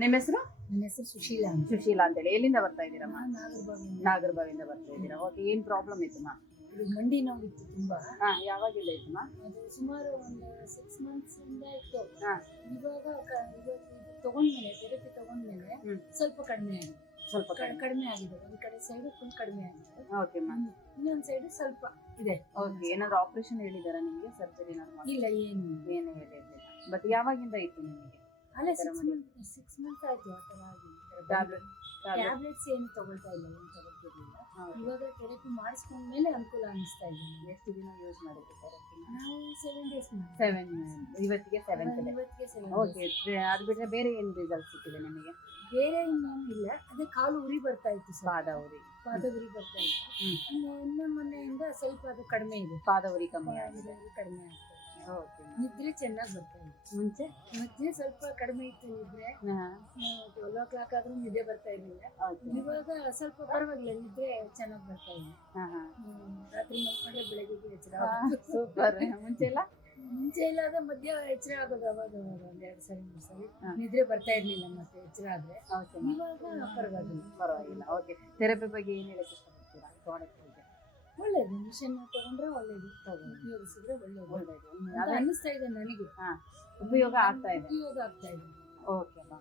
ನಿಮ್ಮ ಹೆಸರು? ನನ್ನ ಹೆಸರು ಸುಶೀಲಾ ಅಂತ. ಸುಶೀಲಾ ಅಂತೇಳಿ. ಎಲ್ಲಿಂದ ಬರ್ತಾ ಇದ್ದೀರಮ್ಮ? ನಾಗರಬಾವಿಯಿಂದ. ನಾಗರಬಾವಿಯಿಂದ ಬರ್ತಾ ಇದ್ದೀರಾ. ಓಕೆ, ಏನ್ ಪ್ರಾಬ್ಲಮ್ ಇತ್ತಮ್ಮ? ಇದು ಮಂಡಿ ನೋವಿತ್ತು ತುಂಬಾ. ಯಾವಾಗಿಂದ ಇತ್ತಮ್ಮ? ಅದು ಸುಮಾರು ಒಂದು 6 months ಇಂದ ಇತ್ತು. ಹಾ. ಇವಾಗ ಇದು ತಗೊಂಡ್ಮೇಲೆ ಥೆರಪಿ ತಗೊಂಡ್ಮೇಲೆ ಸ್ವಲ್ಪ ಕಡಿಮೆ ಆಗಿದೆ. ಸ್ವಲ್ಪ ಕಡಿಮೆ ಆಗಿದೆ. ಒಂದ್ ಕಡೆ ಸೈಡ್ ಫುಲ್ ಕಡಿಮೆ ಆಗಿದೆ. Okay ma'am. ಇನ್ನೊಂದ್ ಸೈಡ್ ಸ್ವಲ್ಪ ಇದೆ. ಓಕೆ, ಏನಾದ್ರು ಆಪರೇಷನ್ ಹೇಳಿದಾರಾ ನಿಮಗೆ? ಸರ್ಜರಿ ಏನಾದ್ರು ಇಲ್ಲ, ಏನು ಏನು ಹೇಳಿರ್ಲಿಲ್ಲ. ಬಟ್ ಯಾವಾಗಿಂದ ಇತ್ತು ನಿಮಗೆ? ಅಲ್ಲ, 6 months ಆಯ್ತು ಆ ತರ ಆಗಿ. ಟ್ಯಾಬ್ಲೆಟ್ಸ್ ಏನು ತಗೊಳ್ತಾ ಇಲ್ಲ, ಏನು ತಗೊಳ್ತಿರ್ಲಿಲ್ಲ. ಇವಾಗ ಥೆರಪಿ ಮಾಡಿಸ್ಕೊಂಡ್ಮೇಲೆ ಅನುಕೂಲ ಅನಿಸ್ತಾ ಇದೆ. ಎಷ್ಟು ದಿನ ಯೂಸ್ ಮಾಡಿದ್ರಿ ಥೆರಪಿ? ನಾವು 7 days 7. ಇವತ್ತಿಗೆ 7 ಇದೆ. ಇವತ್ತಿಗೆ 7 ಓಕೆ, ಅದು ಬಿಟ್ಟರೆ ಬೇರೆ ಏನು ರಿಸಲ್ಟ್ ಸಿಕ್ಕಿದೆ ನಿಮಗೆ? ಬೇರೆ ಇನ್ನೇನು ಇಲ್ಲ. ಅದೇ ಕಾಲು ಉರಿ ಬರ್ತಾ ಇತ್ತು, ಪಾದ ಉರಿ. ಪಾದ ಉರಿ ಬರ್ತಾ ಇತ್ತು. ಇನ್ನು ಮೊನ್ನೆಯಿಂದ ಸ್ವಲ್ಪ ಅದು ಕಡಿಮೆ ಇದೆ. ಪಾದ ಉರಿ ಕಮ್ಮಿ ಆಗಿದೆ. ಕಡಿಮೆ ಆಗ್ತಾ ಇದೆ. ಓಕೆ. ನಿದ್ರೆ ಚೆನ್ನಾಗಿ ಬರ್ತಾ ಇದೆ. ಮುಂಚೆ ಸ್ವಲ್ಪ ಕಡಿಮೆ ಇತ್ತು ನಿದ್ರೆ. 12 o'clock ಆದ್ರೂ ನಿದ್ದೆ ಬರ್ತಾ ಇರ್ಲಿಲ್ಲ. ಇವಾಗ ಸ್ವಲ್ಪ ಪರವಾಗಿಲ್ಲ, ನಿದ್ರೆ ಚೆನ್ನಾಗಿ ಬರ್ತಾ ಇದೆ. ರಾತ್ರಿ ಮಲ್ಕೊಂಡ್ರೆ ಬೆಳಗ್ಗೆ ಎಚ್ಚರ. ಸೂಪರ್. ಮುಂಚೆ ಇಲ್ಲ, ಅದೇ ಮಧ್ಯ ಎಚ್ಚರ ಆಗೋದು ಅವಾಗ ಒಂದ್ 2 ಸರಿ 3 ಸರಿ ನಿದ್ರೆ ಬರ್ತಾ ಇರ್ಲಿಲ್ಲ. ಮತ್ತೆ ಎಚ್ಚರ ಆದ್ರೆ ಇವಾಗ ಪರವಾಗಿಲ್ಲ. ಓಕೆ, ಥೆರಪಿ ಬಗ್ಗೆ ಏನ್ ಹೇಳಕ್ ಇಷ್ಟಪಡ್ತೀರಾ? ಪ್ರಾಡಕ್ಟ್ ಬಗ್ಗೆ ಒಳ್ಳೇದು. ಮಿಷನ್ ತಗೊಂಡ್ರೆ ಒಳ್ಳೇದು, ಉಪಯೋಗಿಸಿದ್ರೆ ಒಳ್ಳೇದು ಅನ್ನಿಸ್ತಾ ಇದೆ ನನಗೆ. ಉಪಯೋಗ ಆಗ್ತಾ ಇದೆ. ಉಪಯೋಗ ಆಗ್ತಾ ಇದೆ. Okay ma'am.